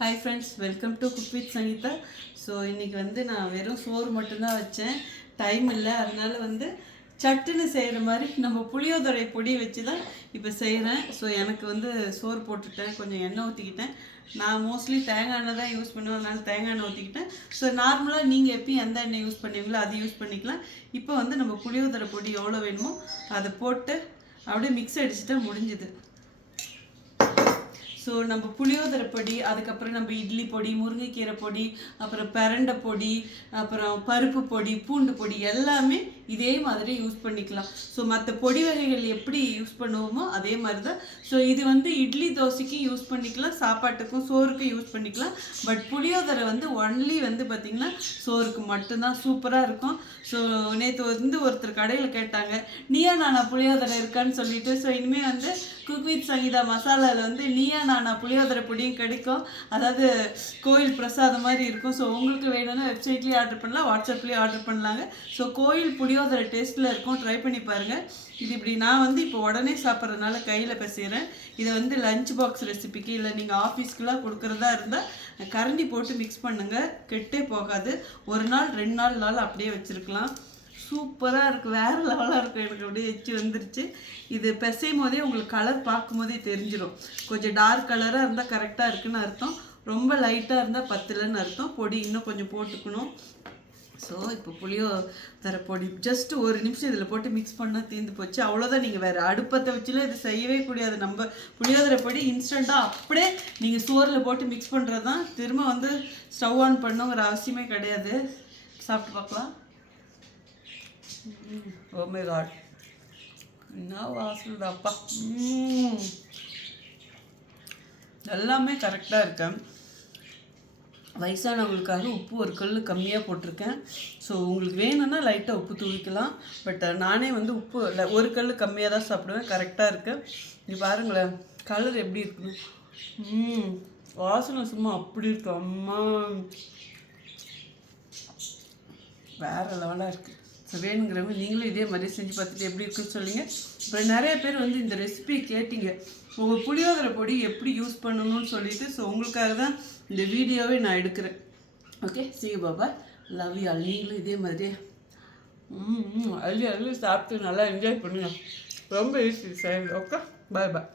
Hi friends, welcome to cook with Sangeetha. So இன்றைக்கி நான் வெறும் சோறு மட்டும்தான் வச்சேன். டைம் இல்லை, அதனால் சட்டுன்னு செய்கிற மாதிரி நம்ம புளியோதரை பொடி வச்சு தான் இப்போ செய்கிறேன். ஸோ எனக்கு சோறு போட்டுட்டேன், கொஞ்சம் எண்ணெய் ஊற்றிக்கிட்டேன். நான் மோஸ்ட்லி தேங்காய் எண்ணெய் தான் யூஸ் பண்ணுவேன், அதனால் தேங்காய் எண்ணெய் ஊற்றிக்கிட்டேன். ஸோ நார்மலாக நீங்கள் எப்பயும் எந்த எண்ணெய் யூஸ் பண்ணுவீங்களோ அது யூஸ் பண்ணிக்கலாம். இப்போ நம்ம புளியோதரை பொடி எவ்வளோ வேணுமோ அதை போட்டு அப்படியே மிக்ஸ் அடிச்சுட்டா முடிஞ்சுது. ஸோ நம்ம புளியோதரை பொடி, அதுக்கப்புறம் நம்ம இட்லி பொடி, முருங்கைக்கீரை பொடி, அப்புறம் பிரண்டை பொடி, அப்புறம் பருப்பு பொடி, பூண்டு பொடி எல்லாமே இதே மாதிரி யூஸ் பண்ணிக்கலாம். ஸோ மற்ற பொடி வகைகள் எப்படி யூஸ் பண்ணுவோமோ அதே மாதிரி தான். ஸோ இது இட்லி தோசைக்கும் யூஸ் பண்ணிக்கலாம், சாப்பாட்டுக்கும் சோறுக்கும் யூஸ் பண்ணிக்கலாம். பட் புளியோதரை ஒன்லி பார்த்திங்கன்னா சோறுக்கு மட்டும்தான் சூப்பராக இருக்கும். ஸோ நேற்று ஒருத்தர் கடையில் கேட்டாங்க, நீயா நானா புளியோதரை இருக்கான்னு சொல்லிட்டு. ஸோ இனிமேல் குக் வித் சங்கீதா மசாலாவில் நீயா நானா புளியோதரை பொடியும் கிடைக்கும். அதாவது கோயில் பிரசாதம் மாதிரி இருக்கும். ஸோ உங்களுக்கு வேணும்னா வெப்சைட்லேயும் ஆர்டர் பண்ணலாம், வாட்ஸ்அப்லேயும் ஆர்டர் பண்ணலாங்க. ஸோ கோயில் புளியோதரை டேஸ்ட்டில் இருக்கும், ட்ரை பண்ணி பாருங்கள். இது இப்படி நான் இப்போ உடனே சாப்பிட்றதுனால கையில் பிசைகிறேன். இதை லஞ்ச் பாக்ஸ் ரெசிபிக்கு, இல்லை நீங்கள் ஆஃபீஸ்க்குலாம் கொடுக்குறதா இருந்தால் கரண்டி போட்டு மிக்ஸ் பண்ணுங்கள், கெட்டே போகாது. ஒரு நாள் 2 நாள் அப்படியே வச்சுருக்கலாம். சூப்பராக இருக்குது, வேறு லெவலாக இருக்கும். எனக்கு அப்படியே எச்சு வந்துருச்சு. இது பிசையும் போதே உங்களுக்கு கலர் பார்க்கும் போதே தெரிஞ்சிடும். கொஞ்சம் டார்க் கலராக இருந்தால் கரெக்டாக இருக்குதுன்னு அர்த்தம், ரொம்ப லைட்டாக இருந்தால் பத்தலைன்னு அர்த்தம். பொடி இன்னும் கொஞ்சம் போட்டுக்கணும். ஸோ இப்போ புளியோதரை பொடி ஜஸ்ட் 1 நிமிஷம் இதில் போட்டு மிக்ஸ் பண்ணால் தீர்ந்து போச்சு, அவ்வளோதான். நீங்கள் வேறு அடுப்பத்தை வச்சுலாம் இது செய்யவே கூடாது. நம்ம புளியோதரை பொடி இன்ஸ்டண்ட்டாக அப்படியே நீங்கள் சோறில் போட்டு மிக்ஸ் பண்ணுறது தான். திரும்ப ஸ்டவ் ஆன் பண்ணுங்கிற அவசியமே கிடையாது. சாப்பிட்டு பார்க்கலாம். ஓ மை காட், என்ன வாசனை அப்பா! எல்லாமே கரெக்டாக இருக்கேன். வயசானவங்களுக்காக உப்பு 1 கல் கம்மியாக போட்டிருக்கேன். ஸோ உங்களுக்கு வேணும்னா லைட்டாக உப்பு தூவிக்கலாம். பட் நானே உப்பு 1 கல் கம்மியாக தான் சாப்பிடுவேன், கரெக்டாக இருக்குது. இது பாருங்களேன், கலர் எப்படி இருக்குன்னு. வாசனை சும்மா அப்படி இருக்கு, அம்மா வேறு லெவலாக இருக்குது. ஸோ வேணுங்கிறவங்க நீங்களும் இதே மாதிரி செஞ்சு பார்த்துட்டு எப்படி இருக்குன்னு சொல்லுங்க. அப்புறம் நிறைய பேர் இந்த ரெசிபி கேட்டிங்க, உங்கள் புளியோதரை பொடி எப்படி யூஸ் பண்ணணும்னு சொல்லிட்டு. ஸோ உங்களுக்காக தான் இந்த வீடியோவே நான் எடுக்கிறேன். Okay, see you, bye bye, love you all. நீங்களும் இதே மாதிரி அள்ளி சாப்பிட்டு நல்லா என்ஜாய் பண்ணுங்கள். ரொம்ப ஈஸி செய்யுங்க. ஓகே, பாய் பாய்.